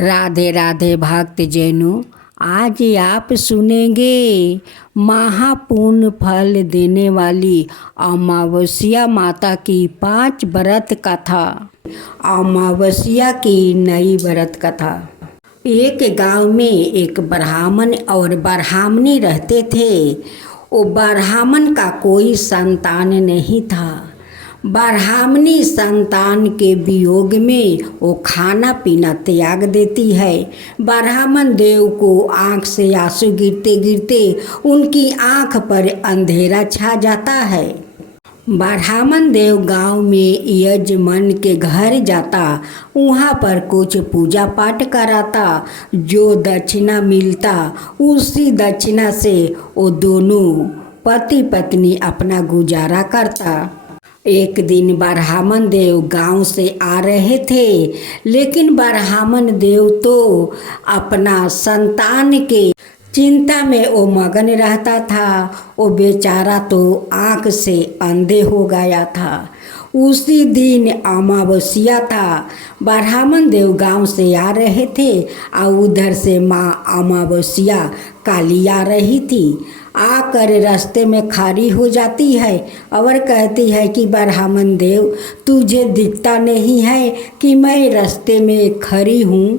राधे राधे भक्त जैनों, आज आप सुनेंगे महापुण्य फल देने वाली अमावस्या माता की 5 व्रत कथा। अमावस्या की नई व्रत कथा। एक गांव में एक ब्राह्मण और ब्राह्मणी रहते थे। वो ब्राह्मण का कोई संतान नहीं था। ब्राह्मणी संतान के वियोग में वो खाना पीना त्याग देती है। ब्राह्मण देव को आँख से आंसू गिरते गिरते उनकी आँख पर अंधेरा छा जाता है। ब्राह्मण देव गांव में यजमान के घर जाता, वहाँ पर कुछ पूजा पाठ कराता। जो दक्षिणा मिलता उसी दक्षिणा से वो दोनों पति पत्नी अपना गुजारा करता। एक दिन ब्राह्मण देव गांव से आ रहे थे, लेकिन ब्राह्मण देव तो अपना संतान के चिंता में वो मगन रहता था। वो बेचारा तो आँख से अंधे हो गया था। उसी दिन अमावस्या था। ब्राह्मण देव गांव से आ रहे थे और उधर से माँ अमावस्या काली आ रही थी। आकर रास्ते में खड़ी हो जाती है और कहती है कि ब्राह्मण देव, तुझे दिखता नहीं है कि मैं रास्ते में खड़ी हूँ।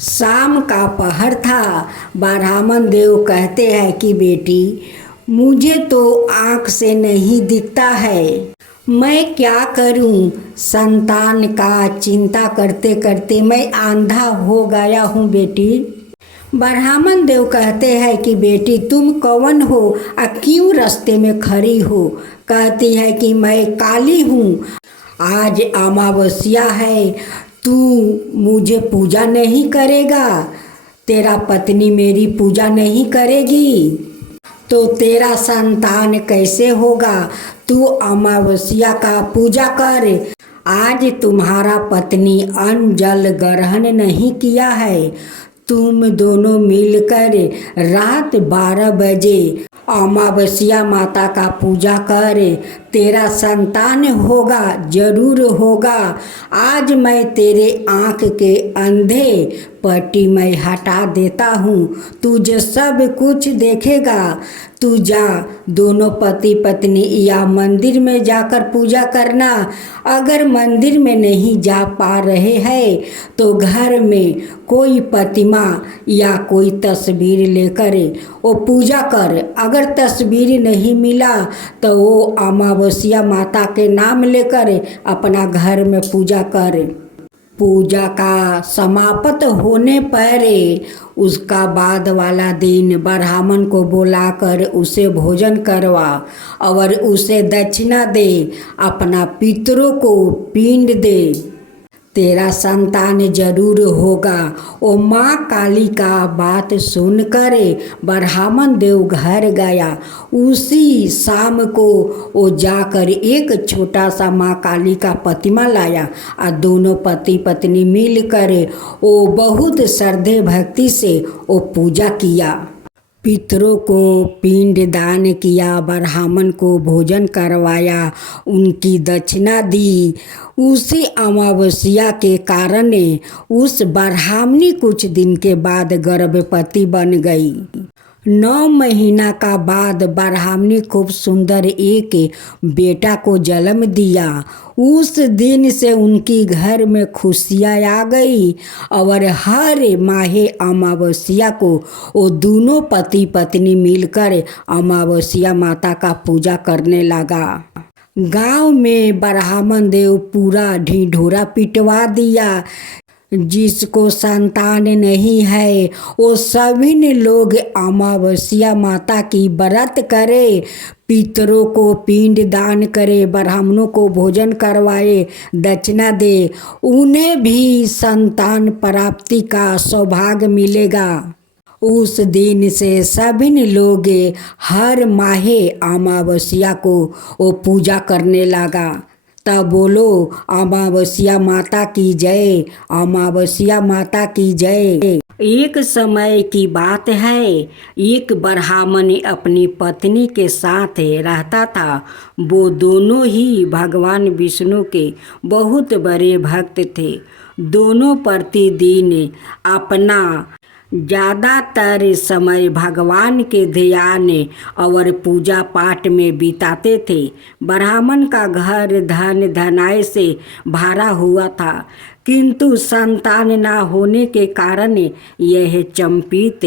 शाम का पहर था। ब्राह्मण देव कहते हैं कि बेटी, मुझे तो आँख से नहीं दिखता है, मैं क्या करूं? संतान का चिंता करते करते मैं अंधा हो गया हूं बेटी। ब्राह्मण देव कहते हैं कि बेटी, तुम कौन हो और क्यों रास्ते में खड़ी हो? कहती है कि मैं काली हूँ, आज अमावस्या है, तू मुझे पूजा नहीं करेगा, तेरा पत्नी मेरी पूजा नहीं करेगी तो तेरा संतान कैसे होगा? तू अमावस्या का पूजा कर। आज तुम्हारा पत्नी अन्न जल ग्रहण नहीं किया है, तुम दोनों मिलकर रात 12 बजे अमावस्या माता का पूजा कर, तेरा संतान होगा, जरूर होगा। आज मैं तेरे आँख के अंधे पट्टी मैं हटा देता हूँ, तुझे सब कुछ देखेगा। तू जा, दोनों पति पत्नी या मंदिर में जाकर पूजा करना। अगर मंदिर में नहीं जा पा रहे हैं तो घर में कोई प्रतिमा या कोई तस्वीर लेकर वो पूजा कर। अगर तस्वीर नहीं मिला तो वो अमावस्या माता के नाम लेकर अपना घर में पूजा कर। पूजा का समाप्त होने पर उसका बाद वाला दिन ब्राह्मण को बुलाकर उसे भोजन करवा और उसे दक्षिणा दे, अपना पितरों को पिंड दे, तेरा संतान जरूर होगा। ओ माँ काली का बात सुनकर ब्राह्मण देव घर गया। उसी शाम को वो जाकर एक छोटा सा माँ काली का प्रतिमा लाया और दोनों पति पत्नी मिलकर वो बहुत श्रद्धे भक्ति से वो पूजा किया। पितरों को पिंड दान किया, ब्राह्मण को भोजन करवाया, उनकी दक्षिणा दी। उसी अमावस्या के कारण उस ब्राह्मणी कुछ दिन के बाद गर्भवती बन गई। 9 महीना का बाद ब्राह्मणी खूब सुंदर एक बेटा को जन्म दिया। उस दिन से उनकी घर में खुशियाँ आ गई और हर माहे अमावस्या को वो दोनों पति पत्नी मिलकर अमावस्या माता का पूजा करने लगा। गांव में ब्राह्मण देव पूरा ढिढोरा पिटवा दिया। जिसको संतान नहीं है वो सभी लोग अमावस्या माता की व्रत करे, पितरों को पिंड दान करे, ब्राह्मणों को भोजन करवाए, दक्षिणा दे, उन्हें भी संतान प्राप्ति का सौभाग्य मिलेगा। उस दिन से सभी लोग हर माहे अमावस्या को वो पूजा करने लगा। तब बोलो अमावस्या माता की जय, अमावस्या माता की जय। एक समय की बात है, एक ब्राह्मण अपनी पत्नी के साथ रहता था। वो दोनों ही भगवान विष्णु के बहुत बड़े भक्त थे। दोनों प्रतिदिन अपना ज़्यादातर समय भगवान के ध्यान और पूजा पाठ में बिताते थे। ब्राह्मण का घर धन धनाय से भरा हुआ था, किंतु संतान न होने के कारण यह चंपित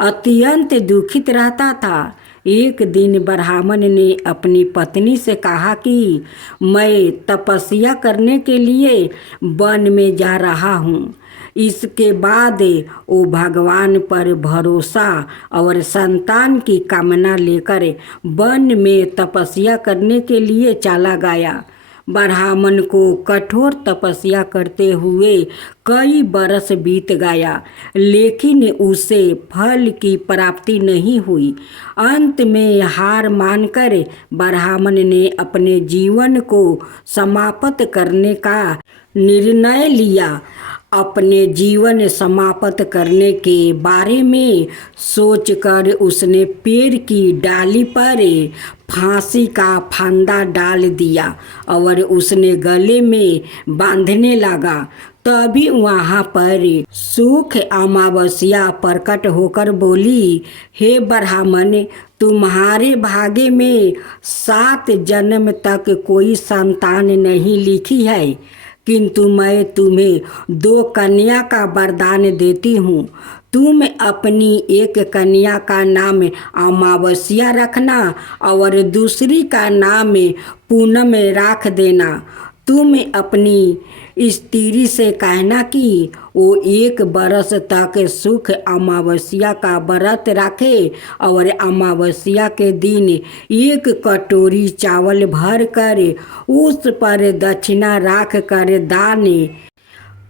अत्यंत दुखित रहता था। एक दिन ब्राह्मण ने अपनी पत्नी से कहा कि मैं तपस्या करने के लिए वन में जा रहा हूँ। इसके बाद वो भगवान पर भरोसा और संतान की कामना लेकर वन में तपस्या करने के लिए चला गया। ब्राह्मण को कठोर तपस्या करते हुए कई बरस बीत गया, लेकिन उसे फल की प्राप्ति नहीं हुई। अंत में हार मानकर ब्राह्मण ने अपने जीवन को समाप्त करने का निर्णय लिया। अपने जीवन समाप्त करने के बारे में सोचकर उसने पेड़ की डाली पर फांसी का फंदा डाल दिया और उसने गले में बांधने लगा। तभी वहाँ पर सुख अमावस्या प्रकट होकर बोली, हे ब्राह्मण, तुम्हारे भाग्य में 7 जन्म तक कोई संतान नहीं लिखी है, किंतु मैं तुम्हें 2 कन्या का वरदान देती हूँ। तुम अपनी एक कन्या का नाम अमावस्या रखना और दूसरी का नाम पूनम रख देना। तुम अपनी स्त्री से कहना कि वो 1 बरस तक सुख अमावस्या का व्रत रखे और अमावस्या के दिन 1 कटोरी चावल भर कर उस पर दक्षिणा रख कर दान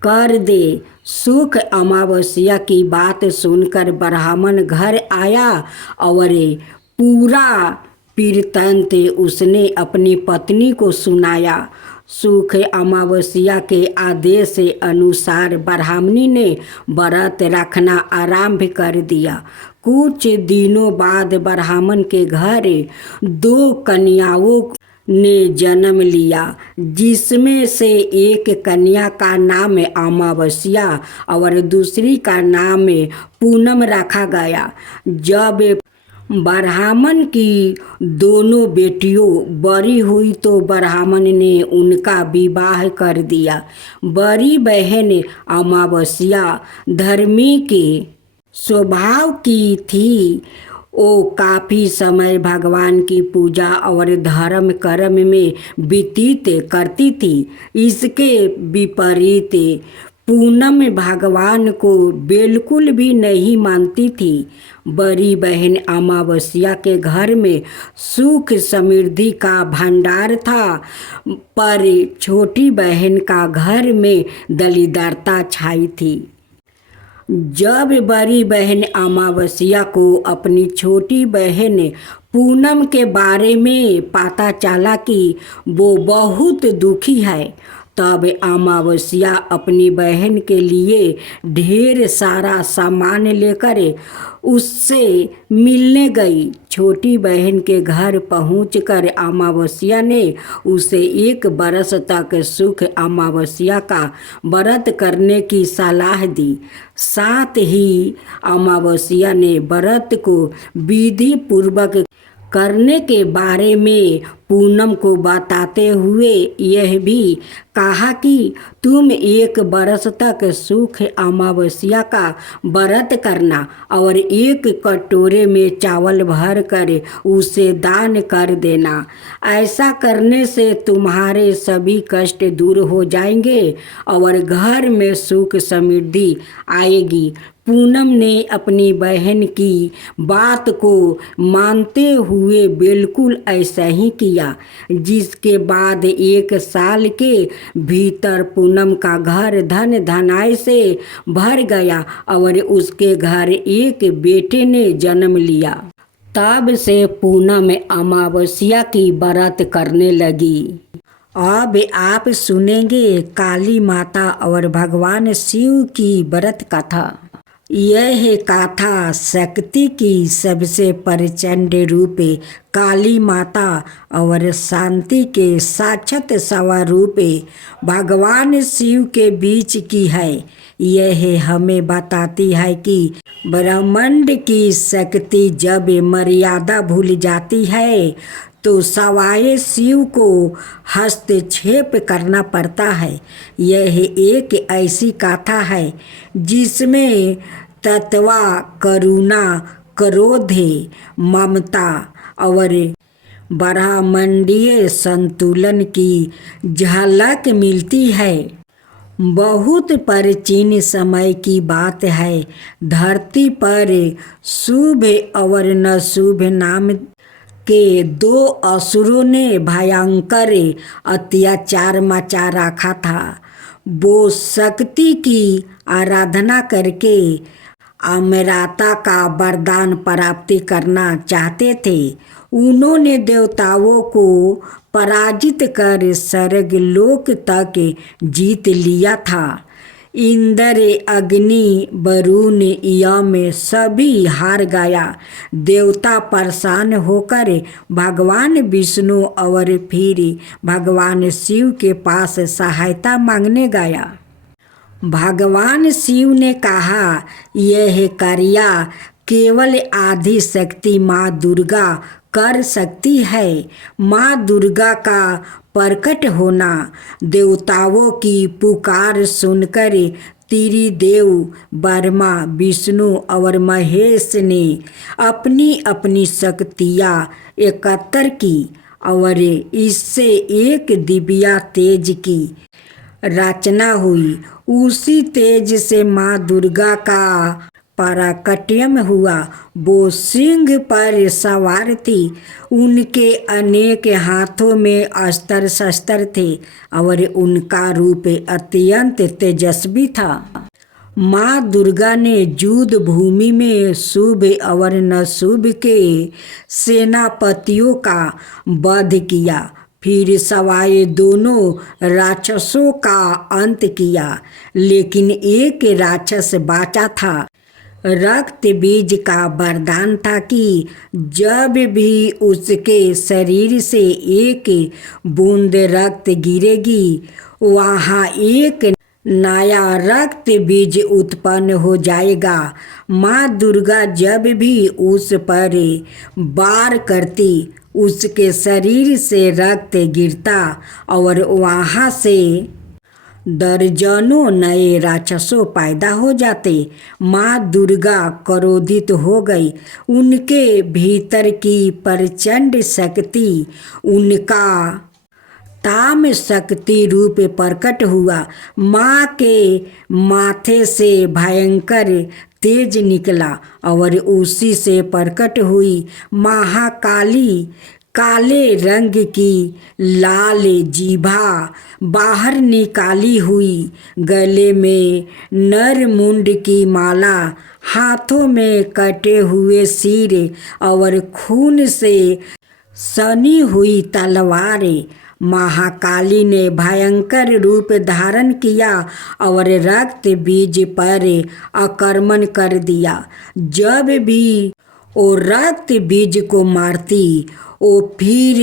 कर दे। सुख अमावस्या की बात सुनकर ब्राह्मण घर आया और पूरा वृत्तांत उसने अपनी पत्नी को सुनाया। सुख अमावस्या के आदेश अनुसार ब्राह्मणी ने व्रत रखना आरंभ कर दिया। कुछ दिनों बाद ब्राह्मण के घर 2 कन्याओं ने जन्म लिया, जिसमें से एक कन्या का नाम अमावस्या और दूसरी का नाम पूनम रखा गया। जब ब्राह्मण की दोनों बेटियों बड़ी हुई तो ब्राह्मण ने उनका विवाह कर दिया। बड़ी बहन अमावस्या धर्मी के स्वभाव की थी। वो काफ़ी समय भगवान की पूजा और धर्म कर्म में व्यतीत करती थी। इसके विपरीत पूनम भगवान को बिल्कुल भी नहीं मानती थी। बड़ी बहन अमावस्या के घर में सुख समृद्धि का भंडार था, पर छोटी बहन का घर में दरिद्रता छाई थी। जब बड़ी बहन अमावस्या को अपनी छोटी बहन पूनम के बारे में पता चला कि वो बहुत दुखी है, तब अमावस्या अपनी बहन के लिए ढेर सारा सामान लेकर उससे मिलने गई। छोटी बहन के घर पहुंचकर अमावस्या ने उसे 1 बरस तक सुख अमावस्या का व्रत करने की सलाह दी। साथ ही अमावस्या ने व्रत को विधि पूर्वक करने के बारे में पूनम को बताते हुए यह भी कहा कि तुम 1 बरस तक सुख अमावस्या का व्रत करना और 1 कटोरे में चावल भर कर उसे दान कर देना। ऐसा करने से तुम्हारे सभी कष्ट दूर हो जाएंगे और घर में सुख समृद्धि आएगी। पूनम ने अपनी बहन की बात को मानते हुए बिल्कुल ऐसा ही किया, जिसके बाद 1 साल के भीतर पूनम का घर धन धनाय से भर गया और उसके घर एक बेटे ने जन्म लिया। तब से पूनम अमावस्या की व्रत करने लगी। अब आप सुनेंगे काली माता और भगवान शिव की व्रत कथा। यह गाथा शक्ति की सबसे प्रचंड रूप काली माता और शांति के साक्षात स्वरूप भगवान शिव के बीच की है। यह हमें बताती है कि ब्रह्मांड की शक्ति जब मर्यादा भूल जाती है तो सवाए शिव को हस्तक्षेप करना पड़ता है। यह एक ऐसी गाथा है जिसमें तत्वा, करुणा, क्रोध, ममता और ब्रह्मांडीय संतुलन की झलक मिलती है। बहुत प्राचीन समय की बात है। धरती पर शुभ और नशुभ नाम के दो असुरों ने भयंकर अत्याचार मचा रखा था। वो शक्ति की आराधना करके अमरता का वरदान प्राप्त करना चाहते थे। उन्होंने देवताओं को पराजित कर स्वर्गलोक तक जीत लिया था। इंद्र, अग्नि, वरुण, यम सभी हार गया। देवता परेशान होकर भगवान विष्णु और फिर भगवान शिव के पास सहायता मांगने गया। भगवान शिव ने कहा, यह कार्य केवल आदि शक्ति माँ दुर्गा कर सकती है। माँ दुर्गा का प्रकट होना। देवताओं की पुकार सुनकर त्रिदेव ब्रह्मा, विष्णु और महेश ने अपनी अपनी शक्तियाँ एकत्र की और इससे एक दिव्य तेज की रचना हुई। उसी तेज से माँ दुर्गा का पराकट्यम हुआ। वो सिंह पर सवार थी। उनके अनेक हाथों में अस्त्र शस्त्र थे और उनका रूप अत्यंत तेजस्वी था। माँ दुर्गा ने युद्ध भूमि में शुभ और नशुभ के सेनापतियों का वध किया। फिर सवाए दोनों राक्षसों का अंत किया, लेकिन एक राक्षस बचा था। रक्त बीज का वरदान था कि जब भी उसके शरीर से एक बूंद रक्त गिरेगी वहाँ एक नया रक्त बीज उत्पन्न हो जाएगा। माँ दुर्गा जब भी उस पर वार करती उसके शरीर से रक्त गिरता और वहाँ से दर्जनों नए राक्षसों पैदा हो जाते। माँ दुर्गा क्रोधित हो गई। उनके भीतर की प्रचंड शक्ति उनका ताम शक्ति रूप प्रकट हुआ। माँ के माथे से भयंकर तेज निकला और उसी से प्रकट हुई महाकाली। काले रंग की लाल जीभा बाहर निकाली हुई, गले में नर मुंड की माला, हाथों में कटे हुए सिर और खून से सनी हुई तलवारें। महाकाली ने भयंकर रूप धारण किया और रक्त बीज पर आक्रमण कर दिया। जब भी वो रक्त बीज को मारती वो फिर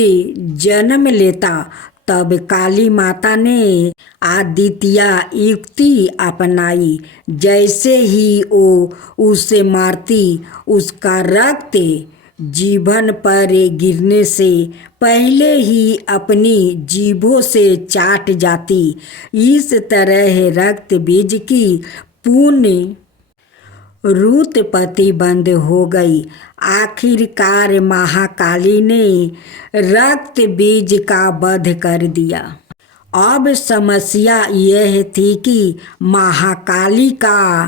जन्म लेता। तब काली माता ने आदित्य युक्ति अपनाई। जैसे ही वो उसे मारती उसका रक्त जीभन पर गिरने से पहले ही अपनी जीभों से चाट जाती। इस तरह रक्त बीज की पुण्य उत्पत्ति बंद हो गई। आखिरकार महाकाली ने रक्त बीज का वध कर दिया। अब समस्या यह थी कि महाकाली का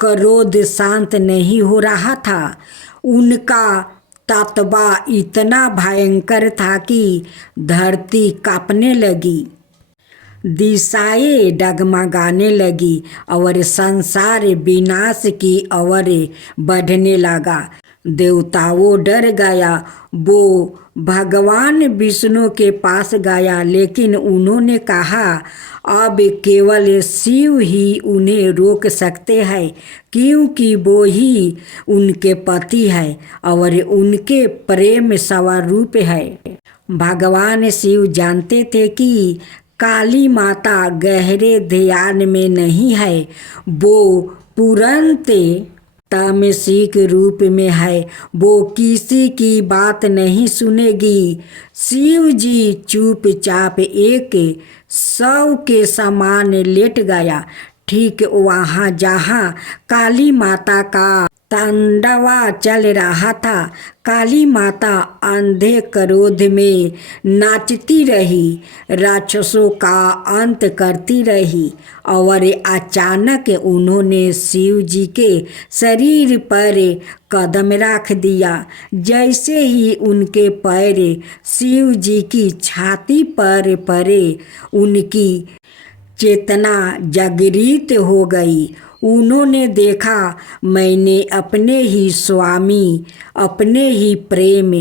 क्रोध शांत नहीं हो रहा था। उनका तत्वा इतना भयंकर था कि धरती कांपने लगी, दिशाएं डगमगाने लगी और संसार विनाश की ओर बढ़ने लगा। देवताओं डर गया। वो भगवान विष्णु के पास गया, लेकिन उन्होंने कहा अब केवल शिव ही उन्हें रोक सकते हैं, क्योंकि वो ही उनके पति है और उनके प्रेम स्वरूप है। भगवान शिव जानते थे कि काली माता गहरे ध्यान में नहीं है, वो तुरंत तामसिक रूप में है, वो किसी की बात नहीं सुनेगी। शिव जी चुपचाप एक शव के समान लेट गया, ठीक वहाँ जहाँ काली माता का तांडवा चल रहा था। काली माता अंधे क्रोध में नाचती रही, राक्षसों का अंत करती रही और अचानक उन्होंने शिव जी के शरीर पर कदम रख दिया। जैसे ही उनके पैर शिव जी की छाती पर पड़े, उनकी चेतना जागृत हो गई। उन्होंने देखा, मैंने अपने ही स्वामी, अपने ही प्रेम,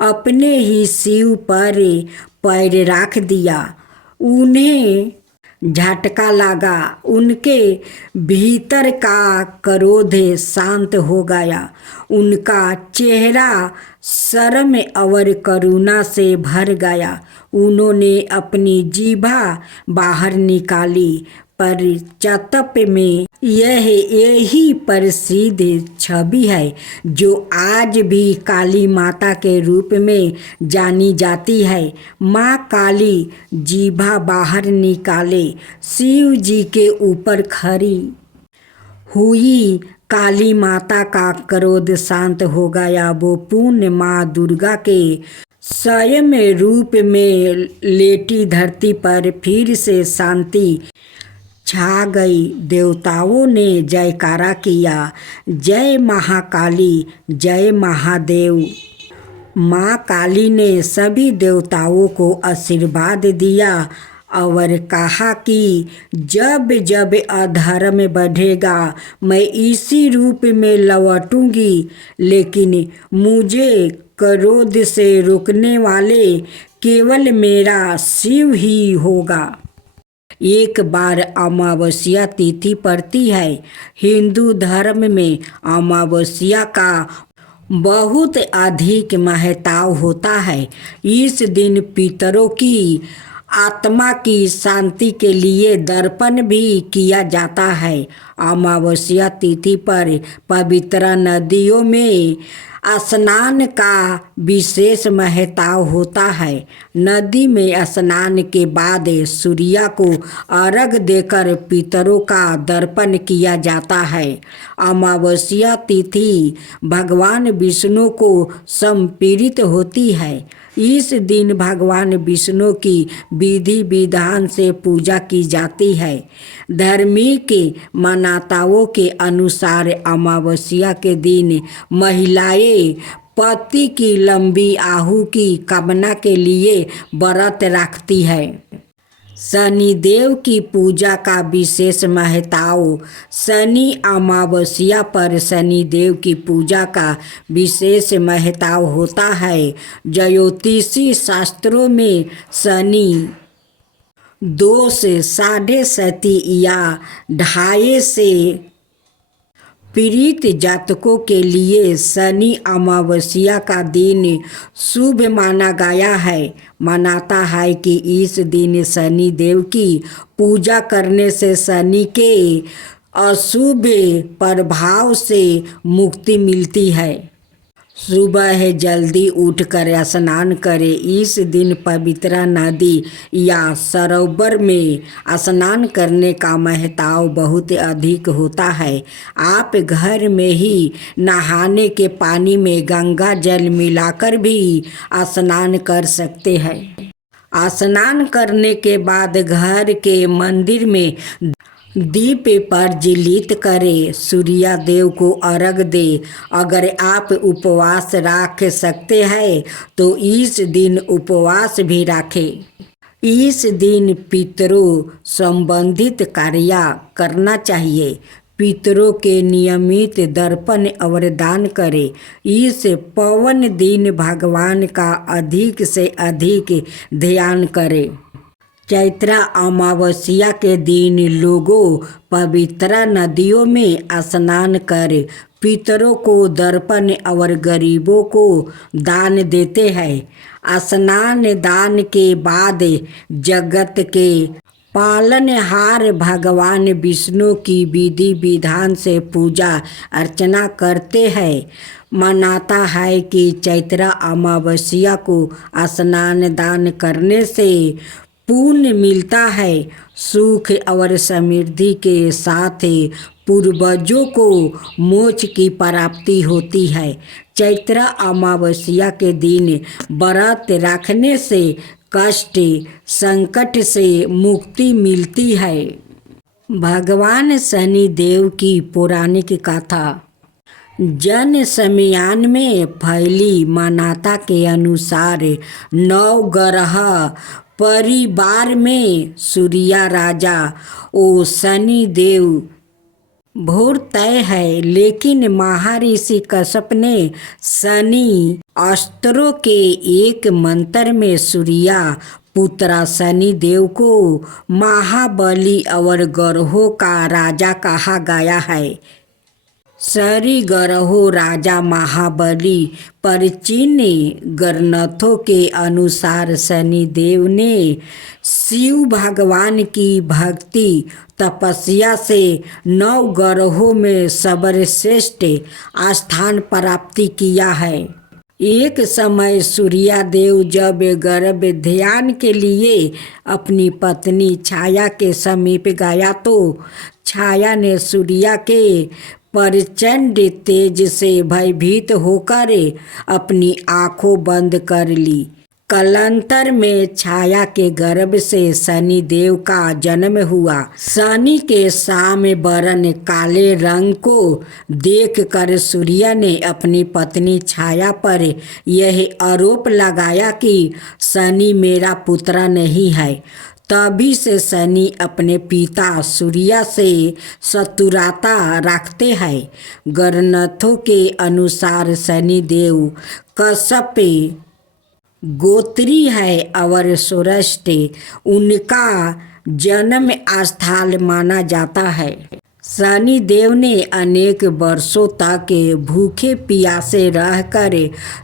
अपने ही शिव पर पैर रख दिया। उन्हें झटका लगा, उनके भीतर का क्रोध शांत हो गया। उनका चेहरा शर्म और करुणा से भर गया। उन्होंने अपनी जीभा बाहर निकाली, पर चतप में यही प्रसिद्ध छवि है जो आज भी काली माता के रूप में जानी जाती है। माँ काली जीभा बाहर निकाले शिव जी के ऊपर खड़ी हुई। काली माता का क्रोध शांत हो गया। वो पूर्ण माँ दुर्गा के स्वयं रूप में लेटी धरती पर फिर से शांति छा गई। देवताओं ने जयकारा किया, जय महाकाली, जय महादेव। माँ काली ने सभी देवताओं को आशीर्वाद दिया और कहा कि जब जब अधर्म बढ़ेगा मैं इसी रूप में लौटूंगी, लेकिन मुझे क्रोध से रोकने वाले केवल मेरा शिव ही होगा। एक बार अमावस्या तिथि पड़ती है। हिंदू धर्म में अमावस्या का बहुत अधिक महत्व होता है। इस दिन पितरों की आत्मा की शांति के लिए तर्पण भी किया जाता है। अमावस्या तिथि पर पवित्र नदियों में स्नान का विशेष महत्व होता है। नदी में स्नान के बाद सूर्य को अर्घ्य देकर पितरों का तर्पण किया जाता है। अमावस्या तिथि भगवान विष्णु को समर्पित होती है। इस दिन भगवान विष्णु की विधि विधान से पूजा की जाती है। धार्मिक मान्यताओं के अनुसार अमावस्या के दिन महिलाएं पति की लंबी आयु की कामना के लिए व्रत रखती है। शनिदेव की पूजा का विशेष महत्व। शनि अमावस्या पर शनिदेव की पूजा का विशेष महत्व होता है। ज्योतिषी शास्त्रों में शनि 2 से 7.5 या 2.5 से पीड़ित जातकों के लिए शनि अमावस्या का दिन शुभ माना गया है। मानता है कि इस दिन शनि देव की पूजा करने से शनि के अशुभ प्रभाव से मुक्ति मिलती है। सुबह जल्दी उठकर स्नान करें। इस दिन पवित्र नदी या सरोवर में स्नान करने का महत्व बहुत अधिक होता है। आप घर में ही नहाने के पानी में गंगा जल मिलाकर भी स्नान कर सकते हैं। स्नान करने के बाद घर के मंदिर में दीप प्रज्वलित करें, सूर्य देव को अर्घ्य दे। अगर आप उपवास रख सकते हैं तो इस दिन उपवास भी रखें। इस दिन पितरों संबंधित कार्य करना चाहिए। पितरों के नियमित दर्पण और दान करे। इस पवन दिन भगवान का अधिक से अधिक ध्यान करे। चैत्र अमावस्या के दिन लोगों पवित्र नदियों में स्नान कर पितरों को दर्पण और गरीबों को दान देते हैं। स्नान दान के बाद जगत के पालनहार भगवान विष्णु की विधि विधान से पूजा अर्चना करते हैं। मानता है कि चैत्र अमावस्या को स्नान दान करने से पुण्य मिलता है, सुख और समृद्धि के साथ पूर्वजों को मोक्ष की प्राप्ति होती है। चैत्र अमावस्या के दिन व्रत रखने से कष्ट संकट से मुक्ति मिलती है। भगवान शनि देव की पौराणिक कथा। जन समयान में फैली मान्यता के अनुसार 9 ग्रह परिवार में सूर्य राजा और शनि देव भोर तय है, लेकिन महर्षि कश्यप ने शनि अस्त्रों के एक मंत्र में सूर्य पुत्र शनि देव को महाबली और ग्रहों का राजा कहा गया है। सारी ग्रहों राजा महाबली प्राचीन ग्रंथों के अनुसार शनि देव ने शिव भगवान की भक्ति तपस्या से 9 ग्रहों में सर्वश्रेष्ठ स्थान प्राप्ति किया है। एक समय सूर्य देव जब गर्भ ध्यान के लिए अपनी पत्नी छाया के समीप गया तो छाया ने सूर्य के प्रचंड तेज से भयभीत होकर अपनी आंखों बंद कर ली। कालांतर में छाया के गर्भ से शनि देव का जन्म हुआ। शनि के साम वर्ण काले रंग को देखकर सूर्य ने अपनी पत्नी छाया पर यह आरोप लगाया कि शनि मेरा पुत्र नहीं है। तभी से शनि अपने पिता सूर्य से शत्रुता रखते हैं। ग्रंथों के अनुसार शनि देव कश्यप गोत्री है और सौराष्ट्र उनका जन्म स्थल माना जाता है। शनि देव ने अनेक वर्षों तक भूखे प्यासे रहकर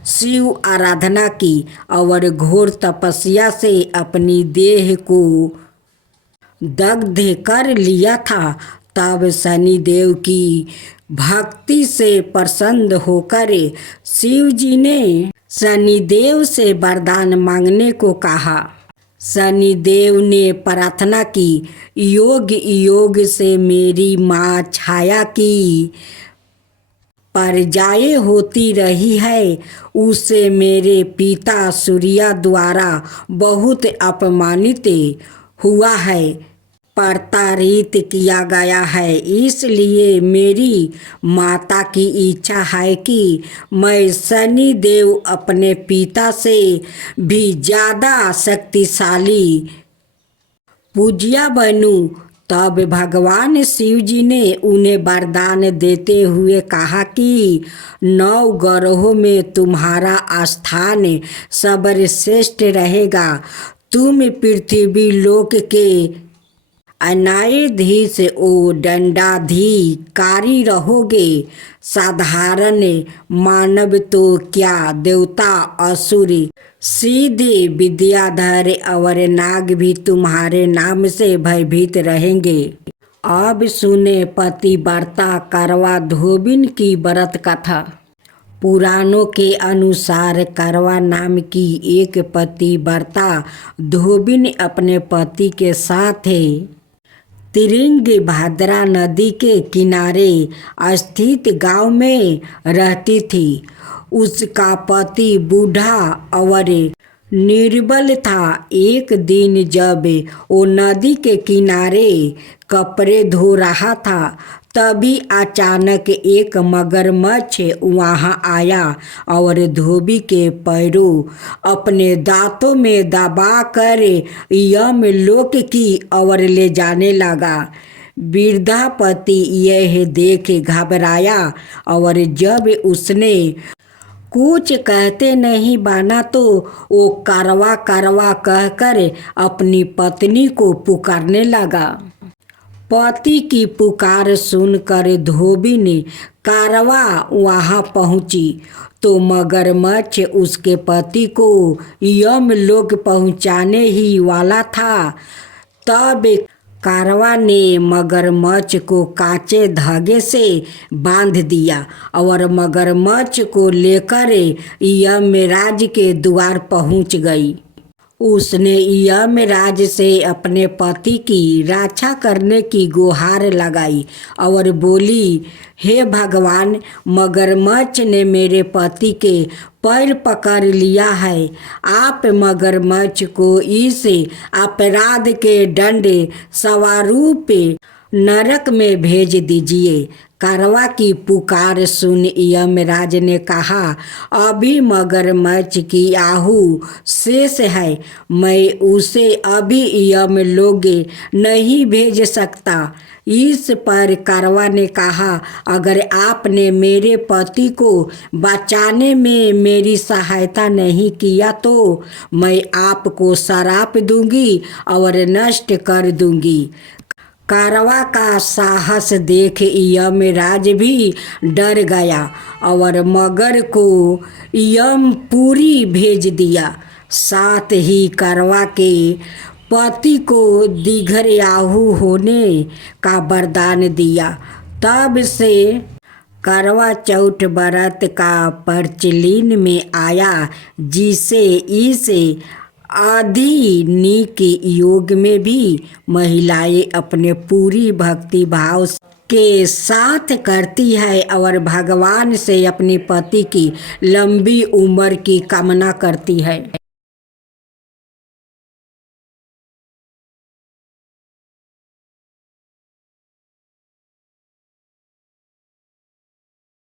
शिव आराधना की और घोर तपस्या से अपनी देह को दग्ध कर लिया था। तब शनि देव की भक्ति से प्रसन्न होकर शिव जी ने शनि देव से वरदान मांगने को कहा। शनि देव ने प्रार्थना की, योग से मेरी माँ छाया की परजाएं होती रही है, उसे मेरे पिता सूर्य द्वारा बहुत अपमानित हुआ है, प्रताड़ित किया गया है। इसलिए मेरी माता की इच्छा है कि मैं शनि देव अपने पिता से भी ज़्यादा शक्तिशाली पूज्य बनूं। तब भगवान शिव जी ने उन्हें वरदान देते हुए कहा कि 9 ग्रहों में तुम्हारा स्थान सर्वश्रेष्ठ रहेगा। तुम पृथ्वी लोक के न्यायाधीश और दंडाधिकारी रहोगे। साधारण मानव तो क्या, देवता, असुर, सीधे विद्याधर और नाग भी तुम्हारे नाम से भयभीत रहेंगे। अब सुने पतिव्रता करवा धोबिन की व्रत कथा। पुराणों के अनुसार करवा नाम की एक पतिव्रता धोबिन अपने पति के साथ तिरंग भाद्रा नदी के किनारे स्थित गांव में रहती थी। उसका पति बूढ़ा और निर्बल था। एक दिन जब वो नदी के किनारे कपड़े धो रहा था, तभी अचानक एक मगरमच्छ वहाँ आया और धोबी के पैरों अपने दांतों में दबाकर यमलोक की ओर ले जाने लगा। वृद्धा पति यह देख घबराया और जब उसने कुछ कहते नहीं बना तो वो करवा करवा कहकर अपनी पत्नी को पुकारने लगा। पति की पुकार सुनकर धोबी ने कारवा वहाँ पहुँची तो मगरमच्छ उसके पति को यमलोक पहुँचाने ही वाला था। तब कारवा ने मगरमच्छ को कांचे धागे से बांध दिया और मगरमच्छ को लेकर यमराज के द्वार पहुँच गई। उसने यमराज से अपने पति की रक्षा करने की गुहार लगाई और बोली, हे भगवान, मगरमच्छ ने मेरे पति के पैर पकड़ लिया है। आप मगरमच्छ को इस अपराध के दंड स्वरूप नरक में भेज दीजिए। कारवा की पुकार सुन यमराज ने कहा, अभी मगरमच्छ की आहू शेष है, मैं उसे अभी यमलोक नहीं भेज सकता। इस पर कारवा ने कहा, अगर आपने मेरे पति को बचाने में मेरी सहायता नहीं किया तो मैं आपको श्राप दूंगी और नष्ट कर दूंगी। कारवा का साहस देख यमराज भी डर गया और मगर को यमपुरी भेज दिया। साथ ही कारवा के पति को दीर्घायु होने का वरदान दिया। तब से करवा चौथ व्रत का प्रचलन में आया, जिसे इस आधुनिक युग में भी महिलाएं अपने पूरी भक्ति भाव के साथ करती है और भगवान से अपने पति की लंबी उम्र की कामना करती है।